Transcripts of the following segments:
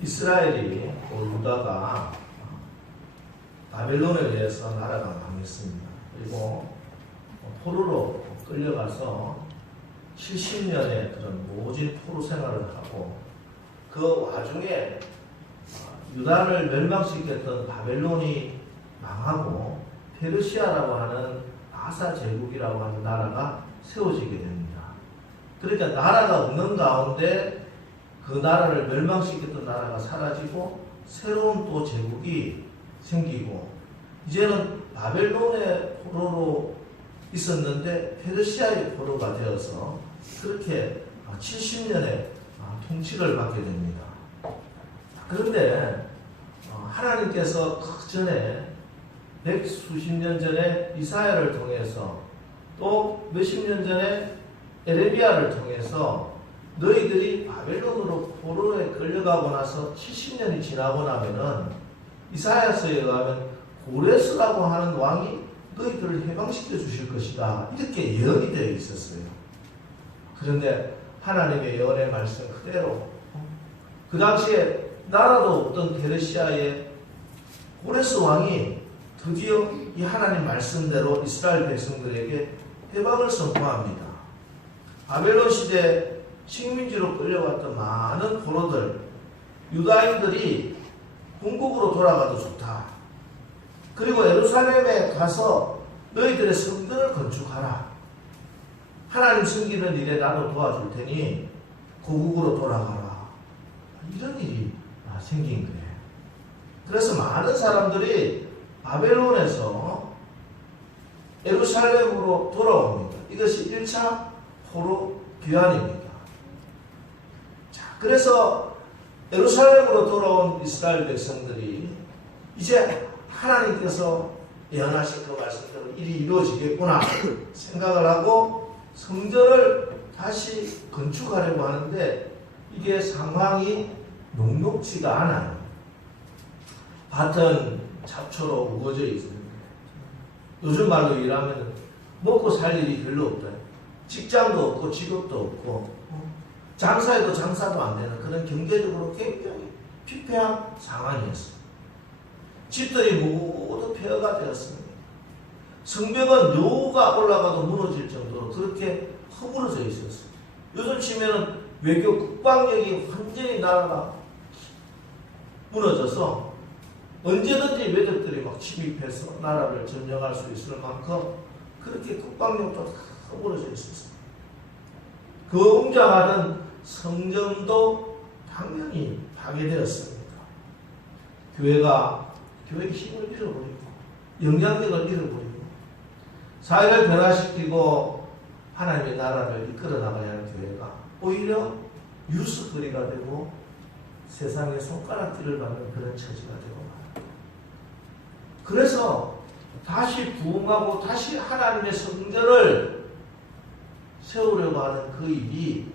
이스라엘이 유다가 바벨론에 의해서 나라가 망했습니다. 그리고 포로로 끌려가서 70년의 그런 모진 포로 생활을 하고 그 와중에 유다를 멸망시켰던 바벨론이 망하고 페르시아라고 하는 아사 제국이라고 하는 나라가 세워지게 됩니다. 그러니까 나라가 없는 가운데 그 나라를 멸망시켰던 나라가 사라지고 새로운 또 제국이 생기고 이제는 바벨론의 포로로 있었는데 페르시아의 포로가 되어서 그렇게 70년의 통치를 받게 됩니다. 그런데 하나님께서 그 전에 백수십 년 전에 이사야를 통해서 또 몇십 년 전에 에레미야를 통해서 너희들이 바벨론으로 포로에 끌려가고 나서 70년이 지나고 나면은 이사야서에 의하면 고레스라고 하는 왕이 너희들을 해방시켜 주실 것이다. 이렇게 예언이 되어 있었어요. 그런데 하나님의 예언의 말씀 그대로 그 당시에 나라도 없던 페르시아의 고레스 왕이 드디어 이 하나님 말씀대로 이스라엘 백성들에게 해방을 선포합니다. 바벨론 시대 식민지로 끌려왔던 많은 포로들, 유다인들이 본국으로 돌아가도 좋다. 그리고 예루살렘에 가서 너희들의 성전을 건축하라. 하나님 섬기는 일에 나도 도와줄 테니 고국으로 돌아가라. 이런 일이 생긴 거예요. 그래서 많은 사람들이 바벨론에서 예루살렘으로 돌아옵니다. 이것이 1차 포로 귀환입니다. 자, 그래서 예루살렘으로 돌아온 이스라엘 백성들이 이제 하나님께서 예언하신 그 말씀대로 일이 이루어지겠구나 생각을 하고 성전을 다시 건축하려고 하는데 이게 상황이 녹록지가 않아요. 밭은 잡초로 우거져 있습니다. 요즘 말로 일하면 먹고 살 일이 별로 없다. 직장도 없고 직업도 없고 장사해도 장사도 안 되는 그런 경제적으로 굉장히 피폐한 상황이었어요. 집들이 모두 폐허가 되었습니다. 성벽은 묘가 올라가도 무너질 정도로 그렇게 허물어져 있었어요. 요즘 치면은 외교 국방력이 완전히 나라가 무너져서 언제든지 외적들이 막 침입해서 나라를 점령할 수 있을 만큼 그렇게 국방력도 다 허물어져 있었습니다. 그 웅장하던 성전도 당연히 파괴되었습니다. 교회의 힘을 잃어버리고 영향력을 잃어버리고 사회를 변화시키고 하나님의 나라를 이끌어 나가야 하는 교회가 오히려 유스거리가 되고 세상의 손가락질을 받는 그런 처지가 되고 말합니다. 그래서 다시 부흥하고 다시 하나님의 성전을 세우려고 하는 그 일이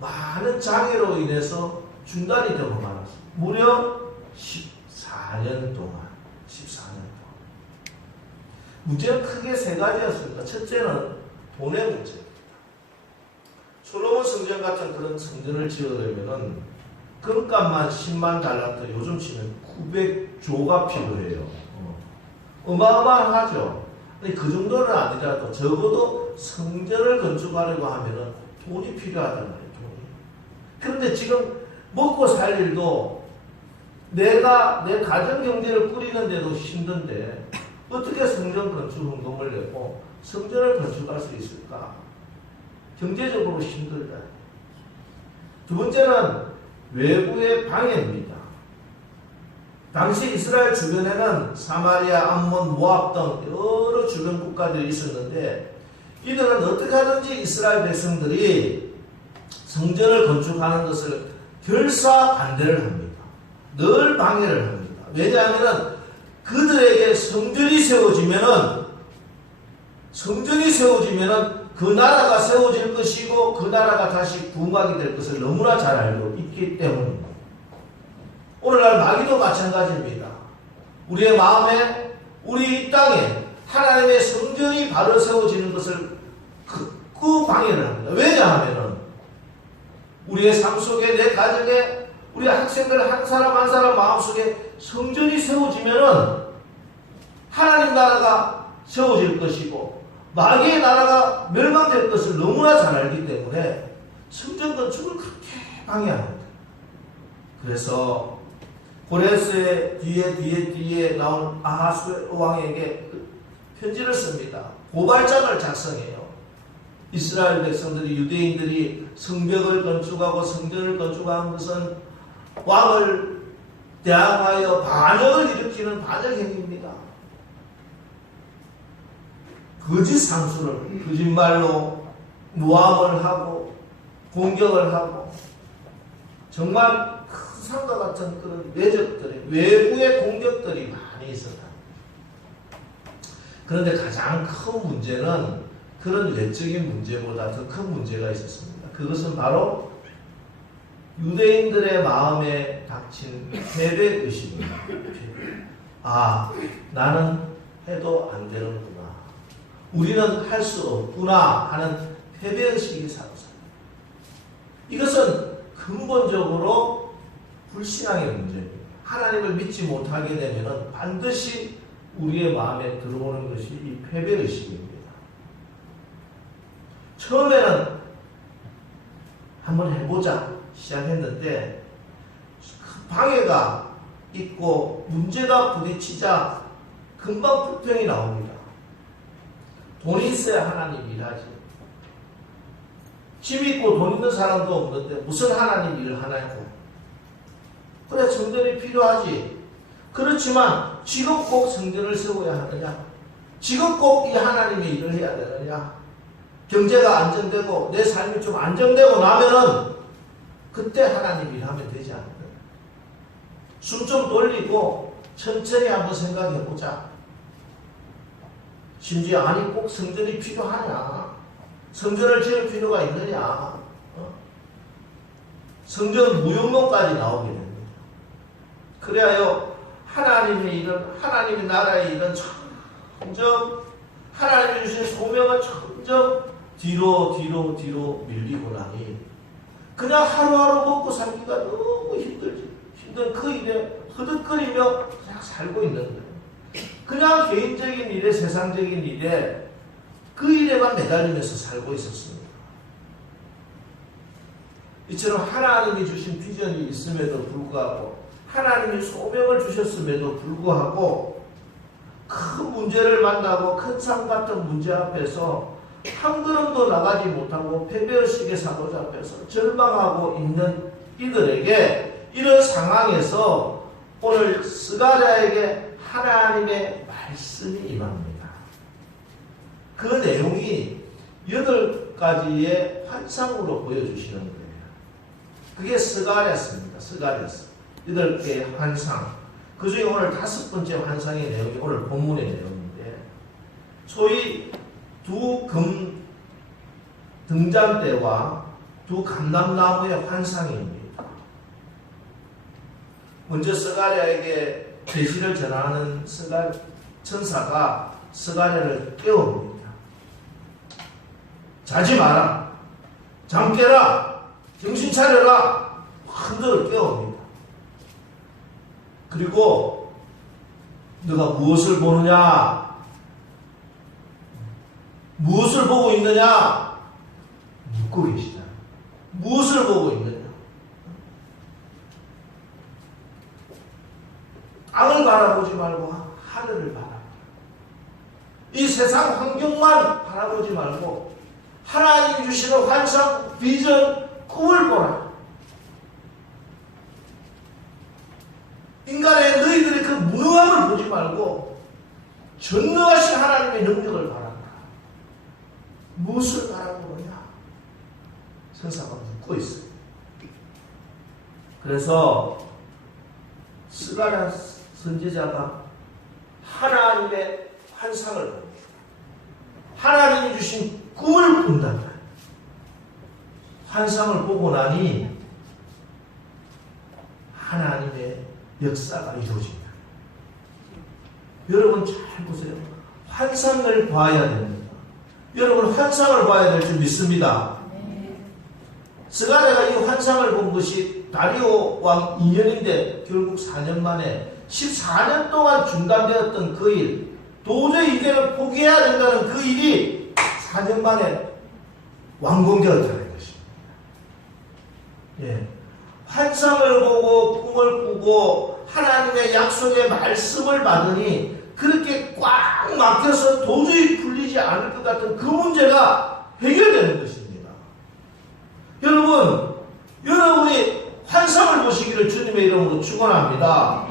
많은 장애로 인해서 중단이 되고 말았습니다. 무려 14년 동안. 문제는 크게 세 가지였습니다. 첫째는 돈의 문제입니다. 솔로몬 성전 같은 그런 성전을 지으려면은 금값만 10만 달란트, 요즘 치면 900조가 필요해요. 어마어마하죠. 그 정도는 아니더라도 적어도 성전을 건축하려고 하면은 돈이 필요하단 말이에요. 돈이. 그런데 지금 먹고 살 일도 내가 내 가정 경제를 꾸리는데도 힘든데 어떻게 성전 건축 헌금을 내고 성전을 건축할 수 있을까? 경제적으로 힘들다. 두 번째는 외부의 방해입니다. 당시 이스라엘 주변에는 사마리아, 암몬, 모압 등 여러 주변 국가들이 있었는데 이들은 어떻게 하든지 이스라엘 백성들이 성전을 건축하는 것을 결사 반대를 합니다. 늘 방해를 합니다. 왜냐하면 그들에게 성전이 세워지면은 그 나라가 세워질 것이고 그 나라가 다시 부흥하게 될 것을 너무나 잘 알고 있기 때문입니다. 오늘날 마귀도 마찬가지입니다. 우리의 마음에 우리 이 땅에 하나님의 성전이 바로 세워지는 것을 극구 방해를 합니다. 왜냐하면 우리의 삶 속에 내 가정에 우리 학생들 한 사람 한 사람 마음속에 성전이 세워지면은 하나님 나라가 세워질 것이고 마귀의 나라가 멸망될 것을 너무나 잘 알기 때문에 성전 건축을 그렇게 방해합니다. 그래서 고레스의 뒤에 나온 아하스 왕에게 편지를 씁니다. 고발장을 작성해요. 이스라엘 백성들이, 유대인들이 성벽을 건축하고 성전을 건축한 것은 왕을 대항하여 반역을 일으키는 반역 행위입니다. 거짓 상수를, 거짓말로 모함을 하고 공격을 하고 정말 큰 산과 같은 그런 외적들이, 외부의 공격들이 많이 있었다. 그런데 가장 큰 문제는 그런 외적인 문제보다 더 큰 문제가 있었습니다. 그것은 바로 유대인들의 마음에 닥친 패배의식입니다. 아, 나는 해도 안 되는구나. 우리는 할 수 없구나 하는 패배의식이 사로잡힙니다. 이것은 근본적으로 불신앙의 문제입니다. 하나님을 믿지 못하게 되면 반드시 우리의 마음에 들어오는 것이 이 패배의식입니다. 처음에는 한번 해보자 시작했는데 방해가 있고 문제가 부딪히자 금방 불평이 나옵니다. 돈이 있어야 하나님 일하지. 집 있고 돈 있는 사람도 없는데 무슨 하나님 일을 하냐고. 그래, 성전이 필요하지. 그렇지만 지금 꼭 성전을 세워야 하느냐? 지금 꼭 이 하나님의 일을 해야 되느냐? 경제가 안정되고 내 삶이 좀 안정되고 나면은 그때 하나님 일하면 되지 않을까? 숨 좀 돌리고 천천히 한번 생각해보자. 심지어 아니 꼭 성전이 필요하냐? 성전을 지을 필요가 있느냐? 성전 무용론까지 나오게 됩니다. 그래야 하나님의 일은, 하나님의 나라의 일은 점점 하나님이 주신 소명은 점점 뒤로 밀리고 나니 그냥 하루하루 먹고 살기가 너무 힘든 그 일에 허덕거리며 그냥 살고 있는 거예요. 그냥 개인적인 일에, 세상적인 일에 그 일에만 매달리면서 살고 있었습니다. 이처럼 하나님이 주신 비전이 있음에도 불구하고 하나님이 소명을 주셨음에도 불구하고 큰 문제를 만나고 큰 산 같은 문제 앞에서 한 걸음도 나가지 못하고 패배의식에 사로잡혀서 절망하고 있는 이들에게 이런 상황에서 오늘 스가랴에게 하나님의 말씀이 임합니다. 그 내용이 8가지의 환상으로 보여주시는 거예요. 그게 스가랴였습니다. 스가랴였어요. 8개의 환상. 그 중에 오늘 5번째 환상의 내용이 오늘 본문의 내용인데, 소위 두 금 등잔대와 두 감람나무의 환상입니다. 먼저 스가랴에게 계시를 전하는 천사가 스가랴를 깨웁니다. 자지 마라. 잠 깨라. 정신 차려라. 흔들어 깨웁니다. 그리고 너가 무엇을 보느냐? 무엇을 보고 있느냐? 묻고 계시다. 무엇을 보고 있느냐? 땅을 바라보지 말고 하늘을 바라보라. 이 세상 환경만 바라보지 말고 하나님 주시는 환상, 비전, 꿈을 보라. 인간의 너희들의 그 무능함을 보지 말고 전능하신 하나님의 능력을 바라보라. 무엇을 바라보느냐? 천사가 묻고 있어요. 그래서 스가랴 선지자가 하나님의 환상을 봅니다. 하나님이 주신 꿈을 꾼다. 환상을 보고 나니 하나님의 역사가 이루어집니다. 여러분 잘 보세요. 환상을 봐야 됩니다. 여러분 환상을 봐야 될 줄 믿습니다. 스가랴가 이 환상을 본 것이 다리오 왕 2년인데 결국 4년 만에 14년 동안 중단되었던 그 일, 도저히 이제는 포기해야 된다는 그 일이 4년 만에 완공되었다는 것입니다. 예. 환상을 보고 꿈을 꾸고 하나님의 약속의 말씀을 받으니 그렇게 꽉 막혀서 도저히 풀리지 않을 것 같은 그 문제가 해결되는 것입니다. 여러분이 환상을 보시기를 주님의 이름으로 축원합니다.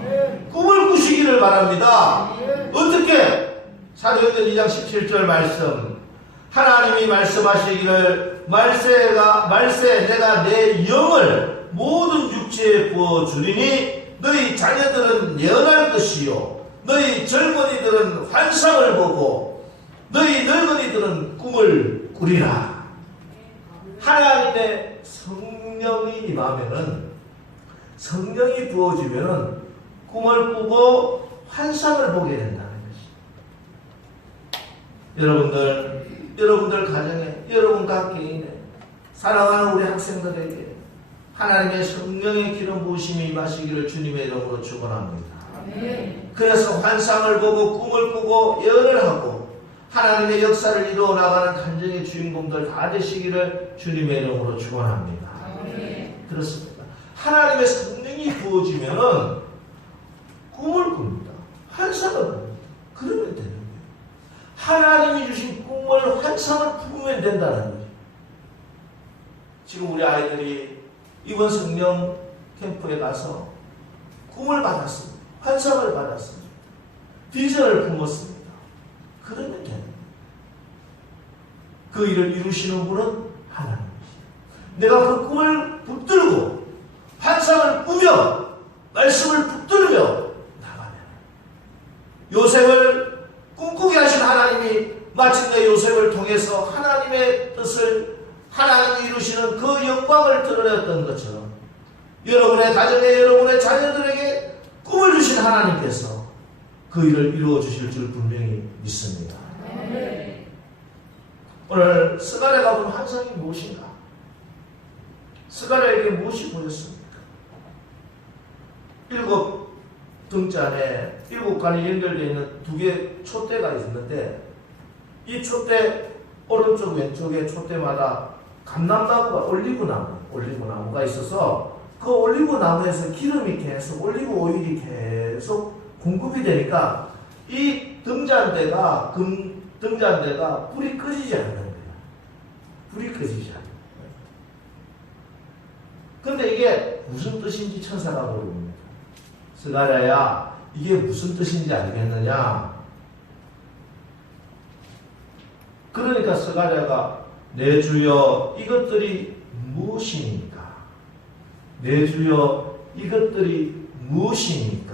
꿈을 꾸시기를 바랍니다. 어떻게? 사도행전 2장 17절 말씀, 하나님이 말씀하시기를 말세 내가 내 영을 모든 육체에 부어주리니 너희 자녀들은 예언할 것이요 너희 젊은이들은 환상을 보고 너희 늙은이들은 꿈을 꾸리라. 하나님의 성령이 임하면은, 성령이 부어지면은 꿈을 꾸고 환상을 보게 된다는 것입니다. 여러분들 가정에, 여러분 각 개인에, 사랑하는 우리 학생들에게 하나님의 성령의 기름 부으심이 임하시기를 주님의 이름으로 축원합니다. 그래서 환상을 보고 꿈을 꾸고 예언을 하고 하나님의 역사를 이루어 나가는 간증의 주인공들 다 되시기를 주님의 이름으로 축원합니다. 그렇습니다. 하나님의 성령이 부어지면은 꿈을 꿉니다. 환상을 꿉니다. 그러면 되는 거예요. 하나님이 주신 꿈을 환상을 품으면 된다는 거죠. 지금 우리 아이들이 이번 성령 캠프에 가서 꿈을 받았습니다. 환상을 받았습니다. 비전을 품었습니다. 그러면 되는 거예요. 그 일을 이루시는 분은 하나님이시죠. 내가 그 꿈을 붙들고 환상을 꾸며 말씀을 붙들며 나가면 요셉을 꿈꾸게 하신 하나님이 마침내 요셉을 통해서 하나님의 뜻을 하나님이 이루시는 그 영광을 드러냈던 것처럼 여러분의 가정에 여러분의 자녀들에게 꿈을 주신 하나님께서 그 일을 이루어 주실 줄 분명히 믿습니다. 오늘 스가랴가 본 환상이 무엇인가? 스가랴에게 무엇이 보였습니까? 7등잔에 7관이 연결되어 있는 2개의 촛대가 있었는데 이 촛대 오른쪽 왼쪽에 촛대마다 감람나무가 올리브나무가 있어서 그 올리브나무에서 기름이 계속 올리브 오일이 계속 공급이 되니까 이 등잔대가 불이 꺼지지 않는 거예요. 불이 꺼지지 않는 거예요. 근데 이게 무슨 뜻인지 천사가 물어봅니다. 스가랴야, 이게 무슨 뜻인지 알겠느냐? 그러니까 스가랴가 내 주여 이것들이 무엇입니까? 내 주여 이것들이 무엇입니까?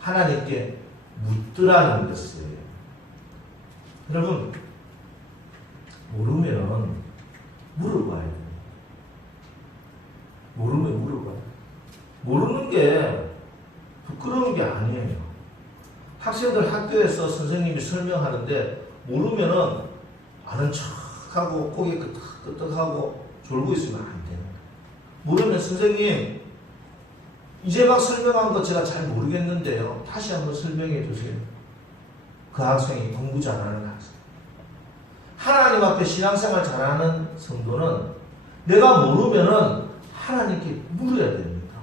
하나님께 묻더라는 것이에요. 여러분, 모르면 물어봐야 돼요. 모르면 물어봐요. 모르는 게 부끄러운 게 아니에요. 학생들 학교에서 선생님이 설명하는데 모르면은 아는 척하고 고개 끄덕끄덕하고 졸고 있으면 안 돼요. 모르면 선생님 이제 막 설명한 거 제가 잘 모르겠는데요. 다시 한번 설명해 주세요. 그 학생이 공부 잘하는 학생. 하나님 앞에 신앙생활 잘하는 성도는 내가 모르면은 하나님께 물어야 됩니다.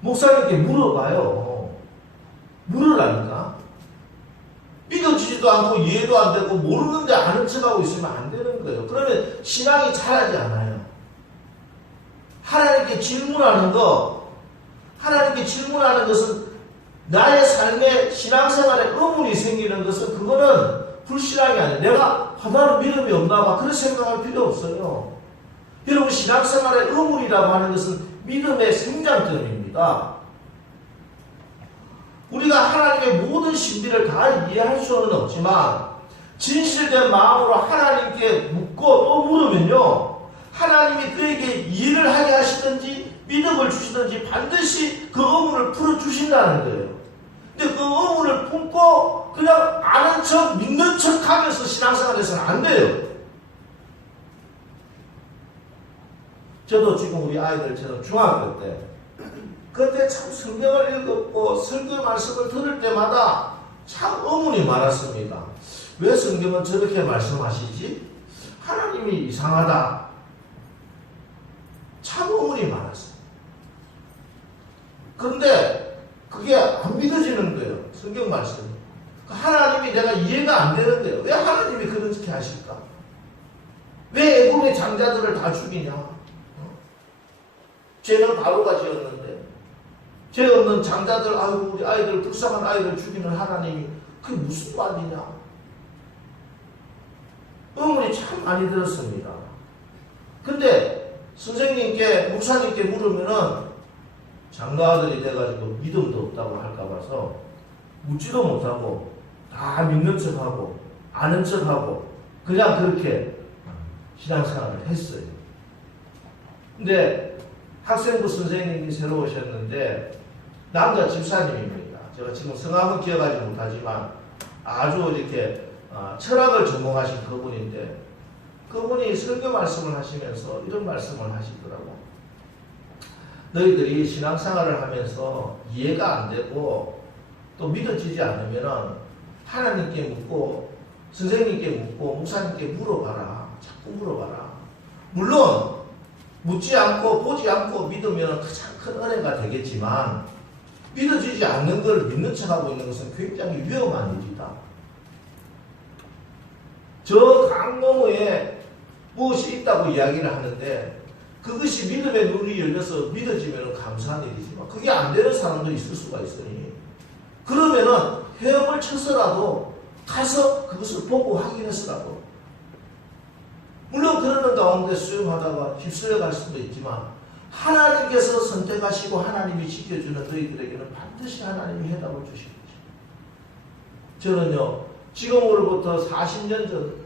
목사님께 물어봐요. 물으라니까. 믿어지지도 않고 이해도 안 되고 모르는데 아는 척하고 있으면 안 되는 거예요. 그러면 신앙이 자라지 않아요. 하나님께 질문하는 것은 나의 삶에 신앙생활에 의문이 생기는 것은 그거는 불신앙이 아니에요. 내가 나는 믿음이 없나 봐. 그런 생각할 필요 없어요. 여러분, 신앙생활의 의문이라고 하는 것은 믿음의 생장점입니다. 우리가 하나님의 모든 신비를 다 이해할 수는 없지만 진실된 마음으로 하나님께 묻고 또 물으면요, 하나님이 그에게 이해를 하게 하시든지 믿음을 주시든지 반드시 그 의문을 풀어주신다는 거예요. 근데 그 의문을 품고 그냥 아는 척 믿는 척 하면서 신앙생활에서는 안 돼요. 저도 지금 우리 아이들처럼 중학교 때 그때 참 성경을 읽었고 설교 말씀을 들을 때마다 참 의문이 많았습니다. 왜 성경은 저렇게 말씀하시지? 하나님이 이상하다. 참 의문이 많았어요. 그런데 그게 안 믿어지는 거예요. 성경 말씀. 하나님이 내가 이해가 안 되는데요. 왜 하나님이 그렇게 하실까? 왜 애굽의 장자들을 다 죽이냐? 죄는 바로가 지었는데 죄 없는 장자들, 아이고 우리 아이들 불쌍한 아이들 죽이는 하나님이 그게 무슨 말이냐? 의문이 참 많이 들었습니다. 근데 선생님께 목사님께 물으면은 장가아들이 돼가지고 믿음도 없다고 할까 봐서 묻지도 못하고 다 믿는 척하고 아는 척하고 그냥 그렇게 신앙생활을 했어요. 근데 학생부 선생님이 새로 오셨는데 남자 집사님입니다. 제가 지금 성함은 기억하지 못하지만 아주 이렇게 철학을 전공하신 그분인데 그분이 설교 말씀을 하시면서 이런 말씀을 하시더라고. 너희들이 신앙생활을 하면서 이해가 안 되고 또 믿어지지 않으면 하나님께 묻고 선생님께 묻고 목사님께 물어봐라. 자꾸 물어봐라. 물론 묻지 않고 보지 않고 믿으면 가장 큰 은혜가 되겠지만 믿어지지 않는 걸 믿는 척하고 있는 것은 굉장히 위험한 일이다. 저 강 너머에 무엇이 있다고 이야기를 하는데 그것이 믿음의 눈이 열려서 믿어지면 감사한 일이지만 그게 안 되는 사람도 있을 수가 있으니 그러면은 헤엄을 쳐서라도 가서 그것을 보고 확인해서라도 물론 그러는 가운데 수용하다가 휩쓸려 갈 수도 있지만 하나님께서 선택하시고 하나님이 지켜주는 너희들에게는 반드시 하나님이 해답을 주시겠죠. 저는요 지금으로부터 40년 전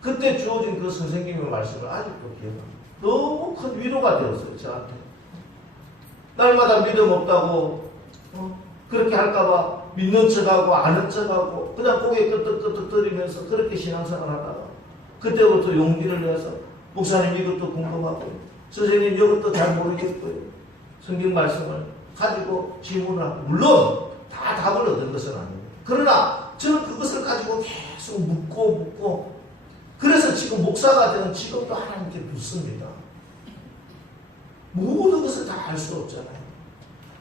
그때 주어진 그 선생님의 말씀을 아직도 기억합니다. 너무 큰 위로가 되었어요. 저한테. 날마다 믿음 없다고 그렇게 할까봐 믿는 척하고 아는 척하고 그냥 고개 끄덕끄덕거리면서 그렇게 신앙생활 하다가 그때부터 용기를 내서 목사님 이것도 궁금하고 선생님 이것도 잘 모르겠고요. 성경 말씀을 가지고 질문을 하고 물론 다 답을 얻은 것은 아닙니다. 그러나 저는 그것을 가지고 계속 묻고 그래서 지금 목사가 되는 지금도 하나님께 묻습니다. 모든 것을 다 알 수 없잖아요.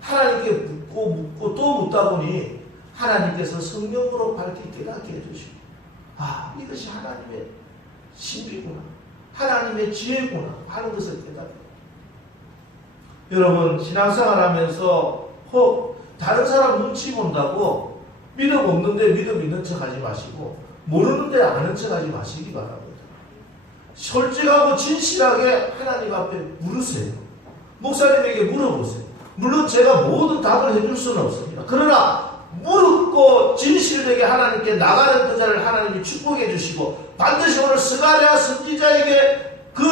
하나님께 묻고 또 묻다 보니 하나님께서 성령으로 밝히 깨닫게 해주시고 이것이 하나님의 신비구나. 하나님의 지혜구나 하는 것을 깨닫게. 여러분 신앙생활 하면서 다른 사람 눈치 본다고 믿음 없는데 믿음 있는 척 하지 마시고 모르는데 아는 척 하지 마시기 바랍니다. 솔직하고 진실하게 하나님 앞에 물으세요. 목사님에게 물어보세요. 물론 제가 모든 답을 해줄 수는 없습니다. 그러나 묻고 진실되게 하나님께 나가는 그 자를 하나님이 축복해 주시고 반드시 오늘 스가랴 선지자에게 그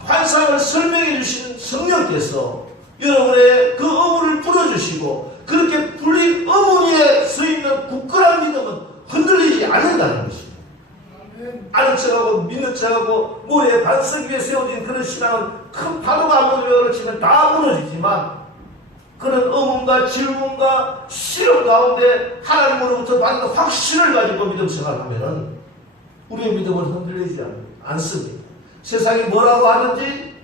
환상을 설명해 주시는 성령께서 여러분의 그 의문을 풀어주시고 그렇게 풀린 의문 위에 서 있는 굳건한 믿음은 흔들리지 않는다는 것입니다. 아는 척하고 믿는 척하고 모래 반석 위에 세워진 그런 신앙은 큰 파도가 한번 열어치면 다 무너지지만 그런 의문과 질문과 시험 가운데 하나님으로부터 받는 확신을 가지고 믿음 생활하면은 우리의 믿음은 흔들리지 않습니다. 세상이 뭐라고 하든지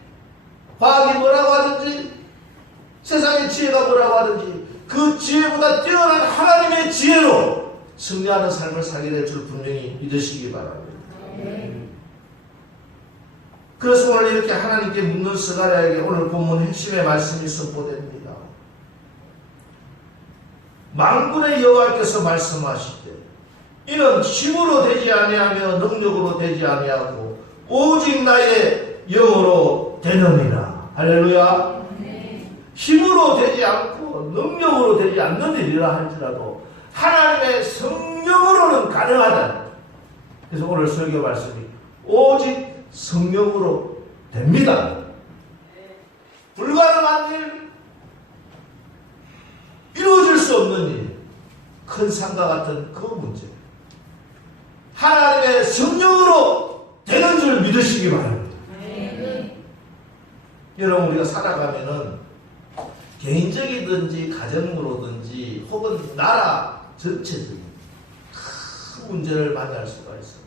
과학이 뭐라고 하든지 세상의 지혜가 뭐라고 하든지 그 지혜보다 뛰어난 하나님의 지혜로 승리하는 삶을 살게 될 줄 분명히 믿으시기 바랍니다. 그래서 오늘 이렇게 하나님께 묻는 스가랴에게 오늘 본문 핵심의 말씀이 선포됩니다. 만군의 여호와께서 말씀하시되 이는 힘으로 되지 아니하며 능력으로 되지 아니하고 오직 나의 영으로 되느니라. 할렐루야. 힘으로 되지 않고 능력으로 되지 않는 일이라 할지라도 하나님의 성령으로는 가능하다. 그래서 오늘 설교 말씀이 오직 성령으로 됩니다. 불가능한 일, 이루어질 수 없는 일, 큰 산과 같은 그 문제 하나님의 성령으로 되는 줄 믿으시기 바랍니다. 여러분 우리가 살아가면은 개인적이든지 가정으로든지 혹은 나라 전체적인 큰 문제를 만날 수가 있습니다.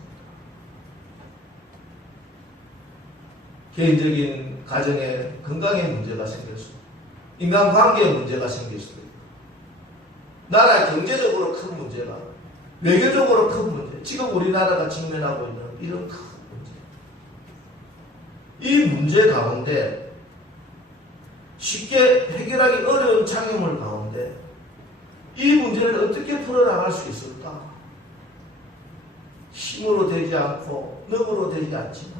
개인적인 가정에 건강에 문제가 생길 수도 있고 인간관계에 문제가 생길 수도 있고 나라 경제적으로 큰 문제가 외교적으로 큰 문제 지금 우리나라가 직면하고 있는 이런 큰 문제 이 문제 가운데 쉽게 해결하기 어려운 장애물 가운데 이 문제를 어떻게 풀어나갈 수 있을까? 힘으로 되지 않고 능으로 되지 않지만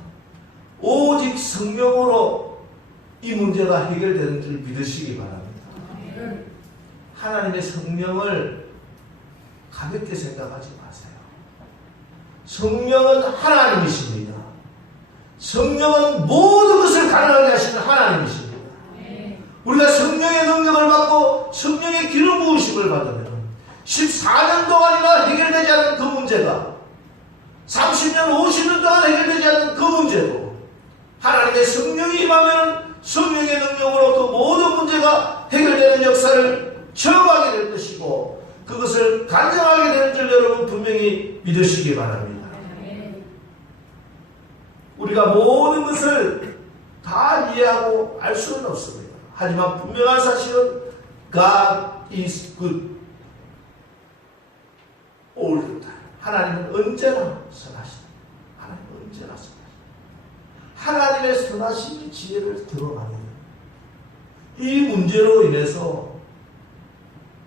오직 성령으로 이 문제가 해결되는 줄 믿으시기 바랍니다. 하나님의 성령을 가볍게 생각하지 마세요. 성령은 하나님이십니다. 성령은 모든 것을 가능하게 하시는 하나님이십니다. 우리가 성령의 능력을 받고 성령의 기름 부으심을 받으면 14년 동안이나 해결되지 않은 그 문제가 30년, 50년 동안 해결되지 않은 그 문제도 하나님의 성령이 임하면 성령의 능력으로 그 모든 문제가 해결되는 역사를 체험하게 될 것이고 그것을 간증하게 되는 줄 여러분 분명히 믿으시기 바랍니다. 우리가 모든 것을 다 이해하고 알 수는 없습니다. 하지만 분명한 사실은 God is good all the time. 하나님은 언제나 선하십니다. 하나님은 언제나 선하십니다. 하나님의 선하심이 지혜를 드러납니다. 이 문제로 인해서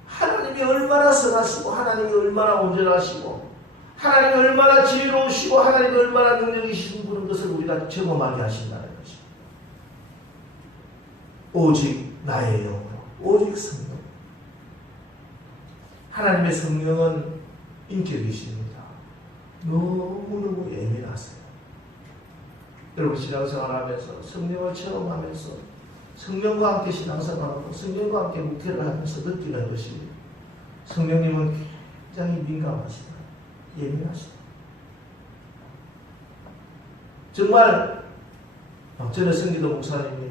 하나님이 얼마나 선하시고 하나님이 얼마나 온전하시고 하나님이 얼마나 지혜로우시고 하나님이 얼마나 능력이신 분인 것을 우리가 경험하게 하신다는 것입니다. 오직 나의 영으로 오직 성령 하나님의 성령은 인격이십니다. 너무너무 예민하세요. 여러분 신앙생활하면서 성령을 체험하면서 성령과 함께 신앙생활하고 성령과 함께 묵회를 하면서 느끼는 것이 성령님은 굉장히 민감하시다. 예민하시다. 정말 전에 성기도 목사님이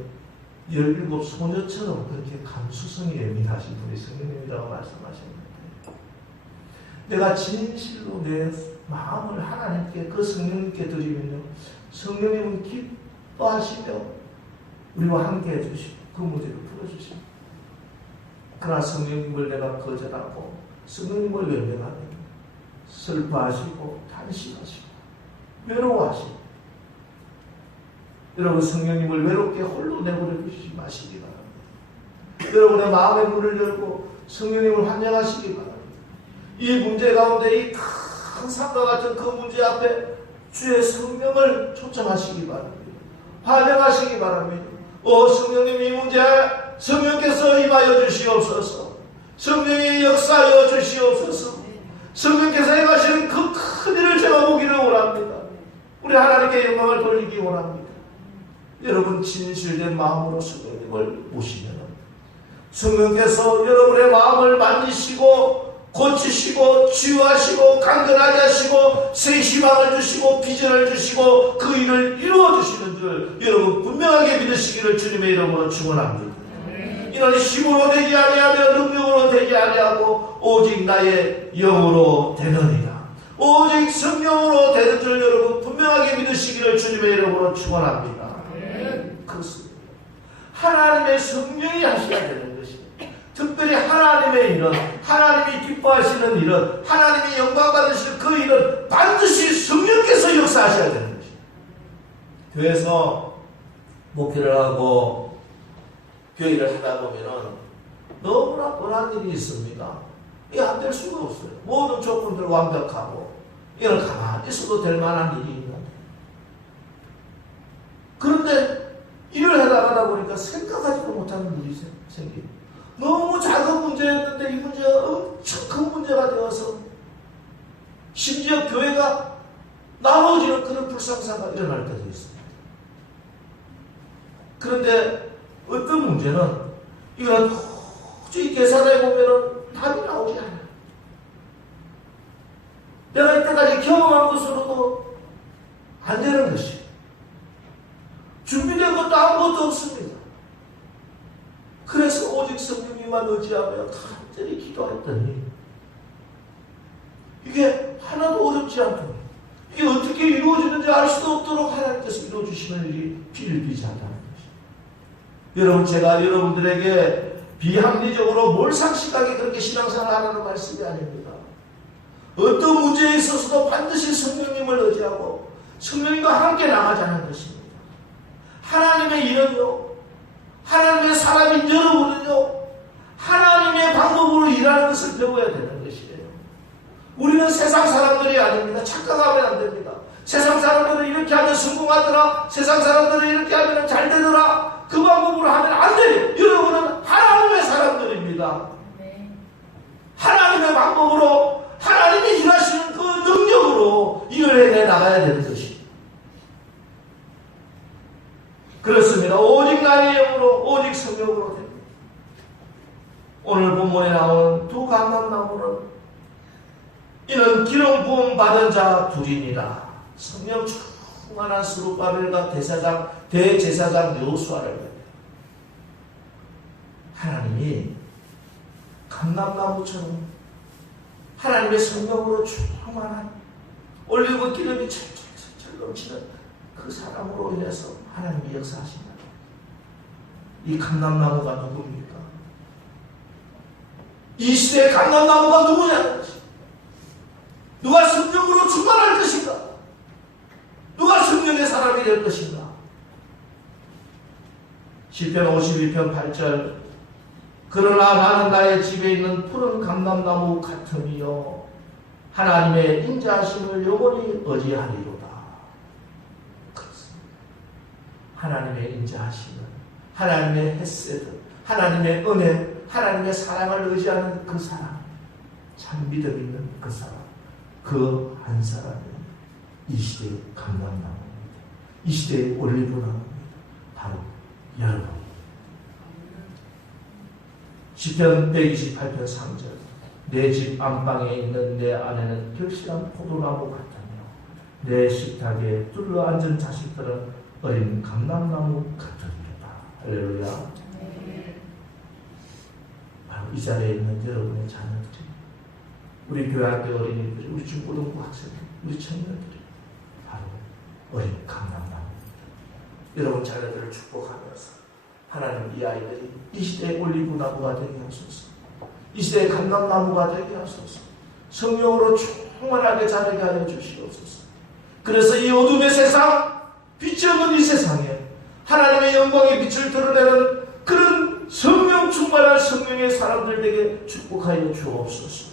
17 소녀처럼 그렇게 감수성이 예민하신 분이 성령님이라고 말씀하셨는데 내가 진실로 내 마음을 하나님께 그 성령님께 드리면요 성령님은 기뻐하시며 우리와 함께 해주시고 그 문제를 풀어주십니다. 그러나 성령님을 내가 거절하고 성령님을 외면하면 슬퍼하시고 탄식하시고 외로워하시고 여러분 성령님을 외롭게 홀로 내버려 두시지 마시기 바랍니다. 여러분의 마음의 문을 열고 성령님을 환영하시기 바랍니다. 이 문제 가운데 이 큰 산과 같은 그 문제 앞에 주의 성령을 초청하시기 바랍니다. 환영하시기 바랍니다. 성령님 이 문제 성령께서 임하여 주시옵소서. 성령의 역사하여 주시옵소서. 성령께서 행하시는 그 큰 일을 제가 보기를 원합니다. 우리 하나님께 영광을 돌리기 원합니다. 여러분 진실된 마음으로 성령님을 모시면 성령께서 여러분의 마음을 만지시고 고치시고 치유하시고 강건하게 하시고 새 희망을 주시고 비전을 주시고 그 일을 이루어 주시는 줄 여러분 분명하게 믿으시기를 주님의 이름으로 축원합니다. 이는 힘으로 되지 아니하며 능력으로 되지 아니하고 오직 나의 영으로 되느니라. 오직 성령으로 되는 줄 여러분 분명하게 믿으시기를 주님의 이름으로 축원합니다. 그렇습니다. 하나님의 성령이 하셔야 되는 것입니다. 특별히 하나님의 일은 하나님이 기뻐하시는 일은 하나님이 영광 받으시는 그 일은 반드시 성령께서 역사하셔야 되는 것입니다. 교회에서 목회를 하고 교회를 하다 보면은 너무나 뻔한 일이 있습니다. 이게 안 될 수가 없어요. 모든 조건들 완벽하고 이런 가만히 있어도 될 만한 일이 있는데 그런데 일을 해나가다 보니까 생각하지도 못하는 일이 생깁니다. 너무 작은 문제였는데 이 문제가 엄청 큰 문제가 되어서 심지어 교회가 나눠지는 그런 불상사가 일어날 때도 있습니다. 그런데 어떤 문제는 이건 도저히 계산해 보면 답이 나오지 않아요. 내가 이때까지 경험한 것으로도 안 되는 것이 준비된 것도 아무것도 없습니다. 그래서 오직 성령님만 의지하며 간절히 기도했더니 이게 하나도 어렵지 않도록, 이게 어떻게 이루어지는지 알 수도 없도록 하나님께서 이루어주시는 일이 비일비재하다는 것입니다. 여러분, 제가 여러분들에게 비합리적으로 몰상식하게 그렇게 신앙생활 하라는 말씀이 아닙니다. 어떤 문제에 있어서도 반드시 성령님을 의지하고 성령님과 함께 나가자는 것입니다. 하나님의 일은요, 하나님의 사람인 여러분은요, 하나님의 방법으로 일하는 것을 배워야 되는 것이에요. 우리는 세상 사람들이 아닙니다. 착각하면 안 됩니다. 세상 사람들은 이렇게 하면 성공하더라, 세상 사람들은 이렇게 하면 잘 되더라, 그 방법으로 하면 안 돼요. 여러분은 하나님의 사람들입니다. 하나님의 방법으로, 하나님이 일하시는 그 능력으로 일을 해내 나가야 되는 것입니다. 그렇습니다. 오직 나의 영으로, 오직 성령으로 됩니다. 오늘 본문에 나오는 두 감람나무는 이는 기름 부음 받은 자 둘이니라. 성령 충만한 스룹바벨과 대제사장 여호수아를 하나님이 감람나무처럼 하나님의 성령으로 충만한 올리브 기름이 철철철 넘치는 그 사람으로 인해서 하나님이 역사하신다. 이 감람나무가 누굽니까? 이 시대의 감람나무가 누구냐는 것입니다. 누가 성령으로 충만할 것인가? 누가 성령의 사람이 될 것인가? 시편 52편 8절, 그러나 나는 나의 집에 있는 푸른 감람나무 같으며 하나님의 인자하심을 영원히 의지하리로다. 그렇습니다. 하나님의 인자하심을, 하나님의 헤세드, 하나님의 은혜, 하나님의 사랑을 의지하는 그 사람, 참 믿음 있는 그 사람, 그 한 사람이 이 시대의 감람나무입니다. 이 시대의 올리브나무입니다. 바로 여러분. 시편 128편 3절, 내 집 안방에 있는 내 아내는 결실한 포도나무 같으며 내 식탁에 둘러앉은 자식들은 어린 감람나무 같으리로다. 할렐루야. 바로 이 자리에 있는 여러분의 자녀들이, 우리 교회학교 어린이들이, 우리 중고등부 학생들, 우리 청년들이 바로 어린 감람나무입니다. 여러분 자녀들을 축복하면서 하나님 이 아이들이 이 시대의 올리브나무가 되게 하소서, 이 시대의 감람나무가 되게 하소서, 성령으로 충만하게 자라게 하여 주시옵소서. 그래서 이 어둠의 세상, 빛이 없는 이 세상에 하나님의 영광의 빛을 드러내는 그런 성령 충만한 성령의 사람들 되게 축복하여 주옵소서.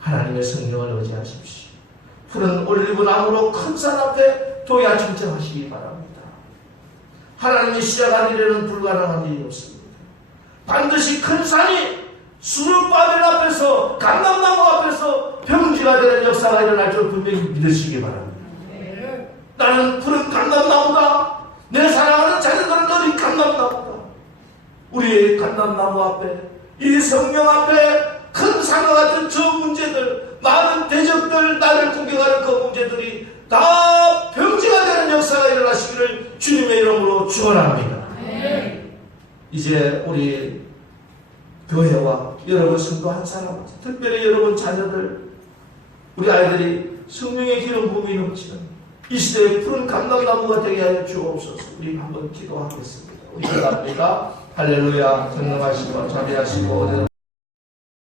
하나님의 성령을 의지하십시오. 푸른 올리브나무로 큰 산 앞에 도야 청정하시기 바랍니다. 하나님이 시작한 일에는 불가능한 일이 없습니다. 반드시 큰 산이 수르바벨 앞에서, 감람나무 앞에서 평지가 되는 역사가 일어날 줄 분명히 믿으시기 바랍니다. 나는 푸른 감람나무다. 내 사랑하는 자녀들은 어린 감람나무다. 우리의 감람나무 앞에, 이 성령 앞에 큰 산과 같은 저 문제들, 많은 대적들, 나를 공격하는 그 문제들이 다 병지가 되는 역사가 일어나시기를 주님의 이름으로 축원합니다. 이제 우리 교회와 여러분 성도 한 사람, 특별히 여러분 자녀들, 우리 아이들이 성령의 기름 부음이 넘치는 이 시대의 푸른 감람나무가 되게 하여 주옵소서. 우리 한번 기도하겠습니다. 우리 기도합니다. 할렐루야. 성령하시고 자비하시고